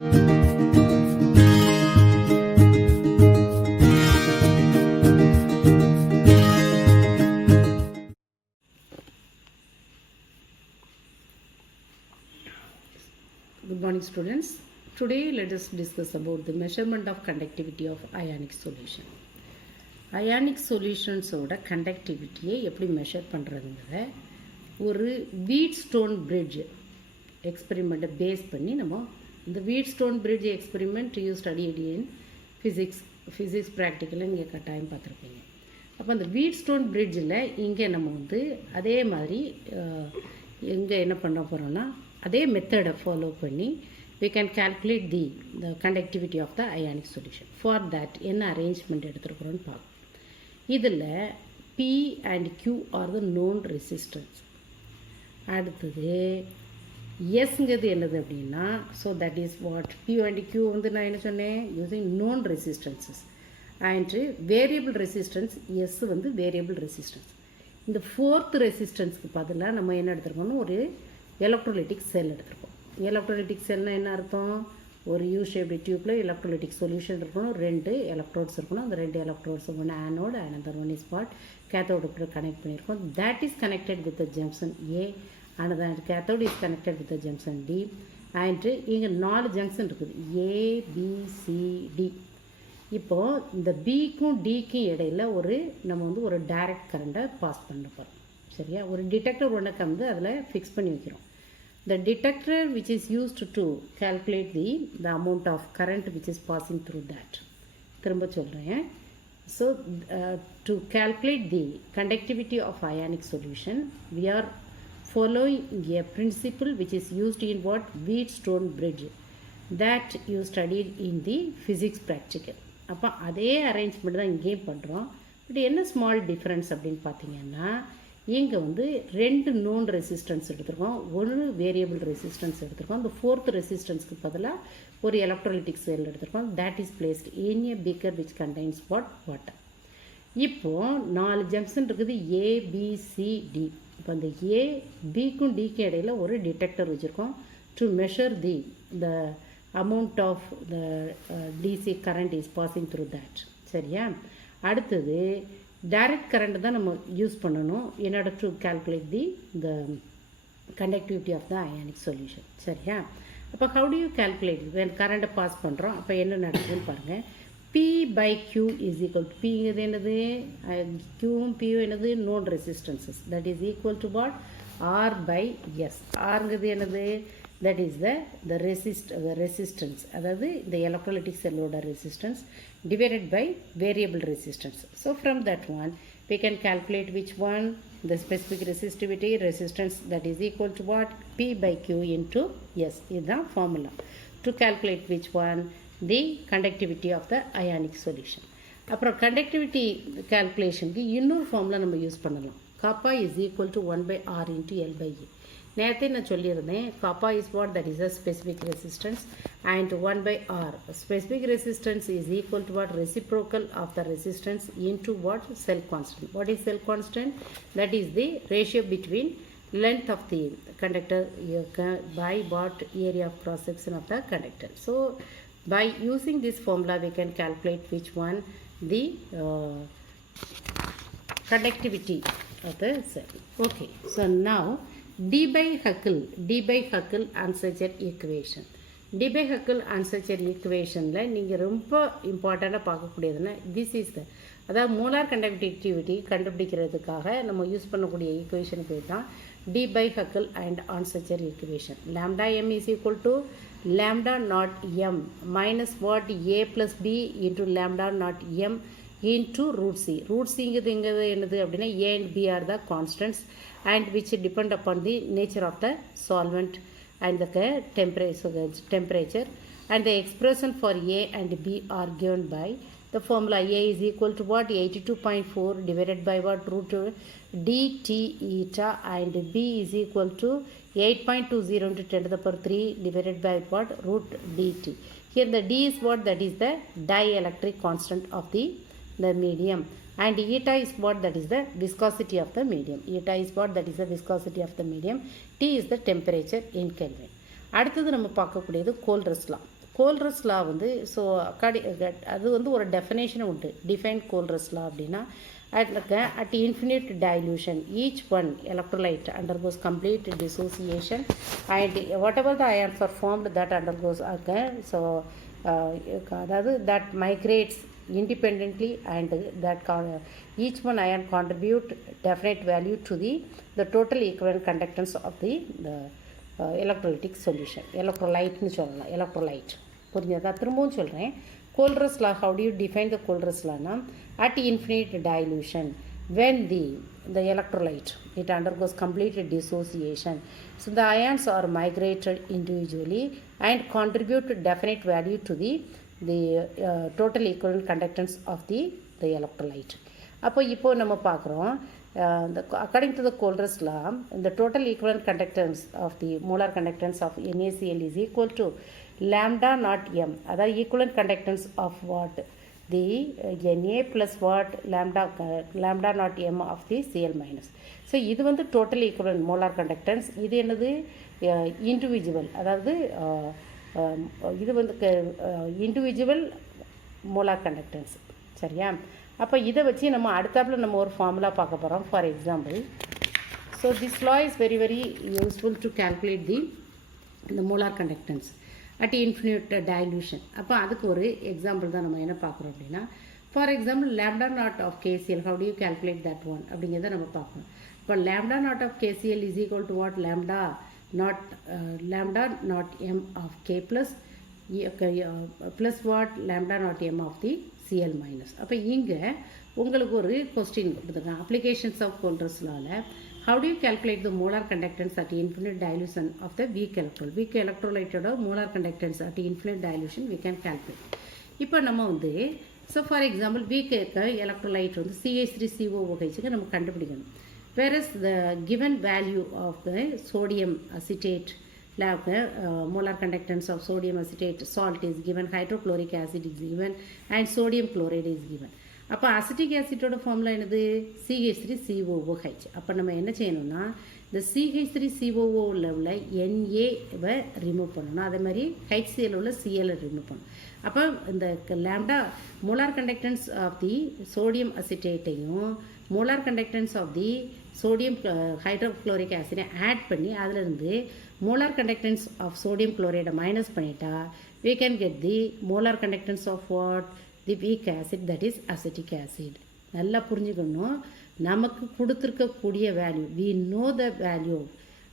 Good morning students. Today let us discuss about the measurement of conductivity of ionic solution. Ionic solutions ஓட conductivity எப்படி measure பண்றதுங்கறத ஒரு Wheatstone bridge experiment base பண்ணி நம்ம இந்த Wheatstone bridge experiment you studied in physics practical நீங்க கட்டாயம் பார்த்திருப்பீங்க. அப்ப அந்த Wheatstone bridgeல இங்க நம்ம வந்து அதே மாதிரி எங்க என்ன பண்ண போறோம்னா அதே மெத்தடை ஃபாலோ பண்ணி we can calculate the conductivity of the ionic solution. For that என்ன அரேஞ்ச்மெண்ட் எடுத்துருக்குறோன்னு பார்ப்போம். இதில் P and Q are the known resistance. அடுத்தது Sங்கிறது என்னது அப்படின்னா so that is what P and Q வந்து நான் என்ன சொன்னேன் using known resistances and variable resistance S வந்து variable resistance. இந்த ஃபோர்த் ரெசிஸ்டன்ஸ்க்கு பதிலாக நம்ம என்ன எடுத்துருக்கோம்னா ஒரு எலக்ட்ரோலைட்டிக் செல் எடுத்துருக்கோம். எலக்ட்ரோலைட்டிக் செல்னால் என்ன அர்த்தம்? ஒரு யூ ஷேப்டு டியூப்பில் எலக்ட்ரோலைட்டிக் சொல்யூஷன் இருக்கணும், 2 எலக்ட்ரோட்ஸ் இருக்கணும். அந்த 2 எலக்ட்ரோட்ஸ் ஒன்று anode another one is what cathode கூட கனெக்ட் பண்ணியிருக்கோம். that is connected with the junction A another cathode is connected with the junction D and இங்கே 4 ஜங்ஷன் இருக்குது A B C D. இப்போது இந்த பிக்கும் டிக்கும் இடையில் நம்ம வந்து ஒரு டைரக்ட் கரண்ட்டை பாஸ் பண்ண போகிறோம். சரியா? ஒரு டிடெக்டர் ஒன்று வந்து அதில் ஃபிக்ஸ் பண்ணி வைக்கிறோம். The detector which is used to calculate the amount of current which is passing through that. திரும்ப சொல்கிறேன். So to calculate the conductivity of ionic solution we are following a principle which is used in what Wheatstone bridge that you studied in the physics practical. அப்போ அதே arrangement தான் இங்கேயும் பண்ணுறோம். But என்ன small difference அப்படின்னு பார்த்தீங்கன்னா இங்கே வந்து 2 known ரெசிஸ்டன்ஸ் எடுத்துருக்கோம், ஒரு வேரியபிள் ரெசிஸ்டன்ஸ் எடுத்துருக்கோம். அந்த ஃபோர்த் ரெசிஸ்டன்ஸ்க்கு பதிலாக ஒரு எலக்ட்ரோலைட்டிக் செல் எடுத்துருக்கோம். that is placed in a beaker which contains water. இப்போது 4 ஜங்ஷன் இருக்குது A B C D. இப்போ அந்த A Bக்கும் Dக்கும் இடையில் ஒரு டிடெக்டர் வச்சுருக்கோம் to measure the amount of the DC current is passing through that. சரியா? அடுத்தது டைரக்ட் கரண்ட் தான் நம்ம யூஸ் பண்ணணும் in order to calculate the conductivity of the ionic solution. சரியா? அப்போ how do you calculate it? when கரண்ட்டை pass பண்ணுறோம் அப்போ என்ன நடக்குதுன்னு பாருங்கள். P by Q is equal to Pங்கிறது என்னது? Qவும் Pயும் என்னது? known resistances. that is equal to what? R by S. Rங்கிறது என்னது? that is the resistance அதாவது the electrolytic cellோட resistance divided by variable resistance. So from that one we can calculate which one? The specific resistance that is equal to what? P by Q into S. இதுதான் formula to calculate which one? The conductivity of the ionic solution. அப்புறம் conductivity calculationக்கு இன்னொரு formula நம்ம use பண்ணலாம். kappa is equal to 1 by R into L by A. நேற்றே நான் சொல்லியிருந்தேன் kappa is what? that is a specific resistance and 1 by R. Specific resistance is equal to what? Reciprocal of the resistance into what? Cell constant. What is cell constant? That is the ratio between length of the conductor by what? Area of cross section of the conductor. So by using this formula we can calculate which one? The conductivity of the cell. Okay, so now d by Huckel Unsacher equation. d by Huckel Unsacher equationல நீங்கள் ரொம்ப இம்பார்ட்டண்ட்டாக பார்க்கக்கூடியதுன்னா this is the அதாவது molar conductivity கண்டுபிடிக்கிறதுக்காக நம்ம use பண்ணக்கூடிய equation பேர் தான் d by Huckel and Unsacher equation. lambda m is equal to lambda naught m minus what? a plus b into lambda naught m into root c. root cங்கிறது என்னது அப்படின்னா a and b are the constants and which depend upon the nature of the solvent and the temperature and the expression for a and b are given by the formula. A is equal to what? 82.4 divided by what? root dt eta and b is equal to 8.20 into 10 to the power 3 divided by what? root dt. Here the d is what? that is the dielectric constant of the medium and eta is what? that is the viscosity of the medium. Eta is what? that is the viscosity of the medium. T is the temperature in Kelvin. அடுத்தது நம்ம பார்க்கக்கூடியது கோல்ரஸ் லா. கோல்ரஸ் லா வந்து so அது வந்து ஒரு definition உண்டு. Define கோல்ரஸ் லா அப்படின்னா at infinite dilution each one electrolyte undergoes complete dissociation and whatever the ions are formed that undergoes so அதாவது that migrates independently and that each one ion contribute definite value to the total equivalent conductance of the electrolytic solution. எலக்ட்ரோலைட்னு சொல்லலாம். Electrolyte புரிஞ்சதா? திரும்பவும் சொல்கிறேன். கோல்ரஸ் லா, how do you define the கோல்ரஸ் Lana at infinite dilution when the electrolyte it undergoes complete dissociation, so the ions are migrated individually and contribute definite value to the total equivalent conductance of the electrolyte. இப்போ நம்ம பார்க்குறோம் according to the Coleridge law, the total equivalent conductance of the molar conductance of NaCl is equal to lambda naught m. அதாவது equivalent conductance of what? The Na plus what? Lambda naught m of the Cl minus. So இது வந்து total equivalent molar conductance. இது என்னது? Individual, அதாவது இது வந்து individual molar conductance. சரியா? அப்போ இதை வச்சு நம்ம அடுத்தாப்பில் நம்ம ஒரு ஃபார்முலா பார்க்க போகிறோம். For example, so this law is very very useful to calculate இந்த molar conductance at infinite dilution. அப்போ அதுக்கு ஒரு எக்ஸாம்பிள் தான் நம்ம என்ன பார்க்குறோம் அப்படின்னா, for example lambda naught of KCl, how do you calculate that one அப்படிங்கிறத நம்ம பார்க்கணும். இப்போ lambda naught of KCl is equal to what? Lambda naught M of K plus what? Lambda naught M of the Cl minus. அப்போ இங்கே உங்களுக்கு ஒரு question கொடுத்துருக்காங்க. Applications of Kohlrausch லாவில் how do you calculate the molar conductance at infinite dilution of the weak electrolyte? Weak electrolyte molar conductance at infinite dilution we can calculate. இப்போ நம்ம வந்து so for example week electrolyte வந்து CH3COOH நம்ம கண்டுபிடிக்கணும். whereas the given value of the sodium acetate molar conductance of sodium acetate salt is given, hydrochloric acid is given and sodium chloride is given. அப்போ acetic ஆசிட்டோட formula என்னது? CH3COOH. அப்போ நம்ம என்ன செய்யணும்னா இந்த CH3COO லெவலில் NAவை ரிமூவ் பண்ணணும், அதே மாதிரி HCl உள்ள CLை ரிமூவ் பண்ணணும். அப்போ இந்த lambda molar conductance of the sodium அசிட்டேட்டையும் molar conductance of the sodium hydrochloric ஆசிடை ஆட் பண்ணி அதிலிருந்து மோலார் கண்டக்டன்ஸ் ஆஃப் சோடியம் குளோரைடை மைனஸ் பண்ணிட்டா we can get the molar conductance of what? The weak acid, that is acetic acid. நல்லா புரிஞ்சுக்கணும். நமக்கு கொடுத்துருக்கக்கூடிய value we know the value,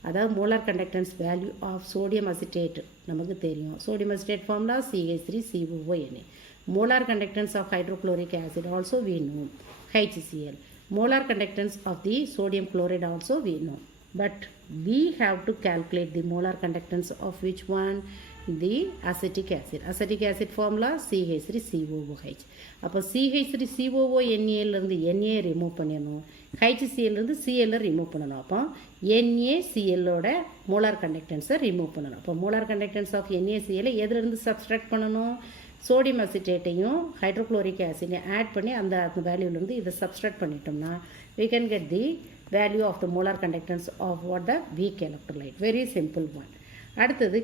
அதாவது molar conductance value of sodium acetate நமக்கு தெரியும். Sodium acetate formula CH3COONA. Molar conductance of hydrochloric acid also we know, HCl. molar conductance of the sodium chloride also we know, but we have to calculate the molar conductance of which one? The acetic acid. Acetic acid formula CH3COOH. அப்போ CH3COONA இருந்து NA remove பண்ணிடணும், HCl இருந்து CL remove பண்ணணும். அப்போ NaClோட molar கண்டக்டன்ஸை remove பண்ணணும். அப்போ molar conductance of NaCl எதுலேருந்து subtract பண்ணணும்? சோடியம் அசிட்டேட்டையும் ஹைட்ரோக்ளோரிக் ஆசிடையும் ஆட் பண்ணி அந்த வேல்யூலேருந்து இதை சப்ஸ்ட்ராக்ட் பண்ணிட்டோம்னா we can get the value of the molar conductance of what? The weak electrolyte. Very simple one. அடுத்தது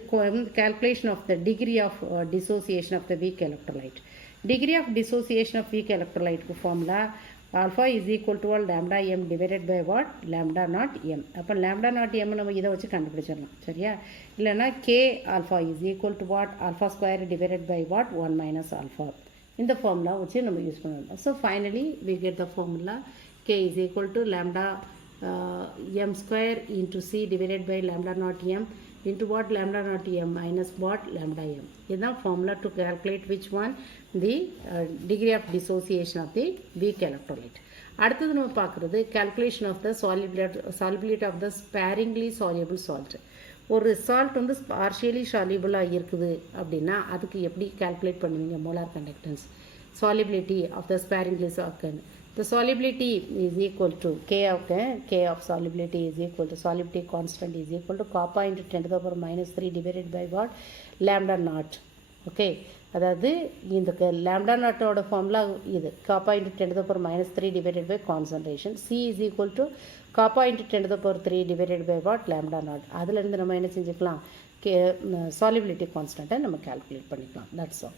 calculation of the degree of dissociation of the weak electrolyte. Degree of dissociation of weak electrolyte formula alpha is equal to lambda m divided by what? Lambda naught m. அப்போ lambda naught m நம்ம இதை வச்சு கண்டுபிடிச்சிடலாம். சரியா? இல்லைன்னா k alpha is equal to what? Alpha square divided by what? 1 minus alpha. இந்த formula வச்சு நம்ம யூஸ் பண்ணணும். So finally we get the formula k is equal to lambda m square into c divided by lambda naught m into what? Lambda naught m minus what? Lambda m. இதுதான் formula to calculate which one? The degree of dissociation of the weak electrolyte. அடுத்தது நம்ம பார்க்குறது calculation of the solubility of the sparingly soluble salt. ஒரு salt வந்து partially சால்யூபிளாக இருக்குது அப்படின்னா அதுக்கு எப்படி கால்குலேட் பண்ணுவீங்க? Molar conductance solubility of the sparingly occurring. The solubility is equal to K of solubility is equal to solubility constant is equal to kappa into 10 to the power minus 3 divided by what? Lambda naught. Okay. அதாவது இந்த lambda naught ஓட formula இது kappa into 10 to the power minus 3 divided by concentration. C is equal to kappa into 10 to the power 3 divided by what? Lambda naught. அதிலிருந்து நம்ம என்ன செஞ்சுக்கலாம்? Solubility கான்ஸ்டண்ட்டை நம்ம calculate பண்ணிக்கலாம். That's all.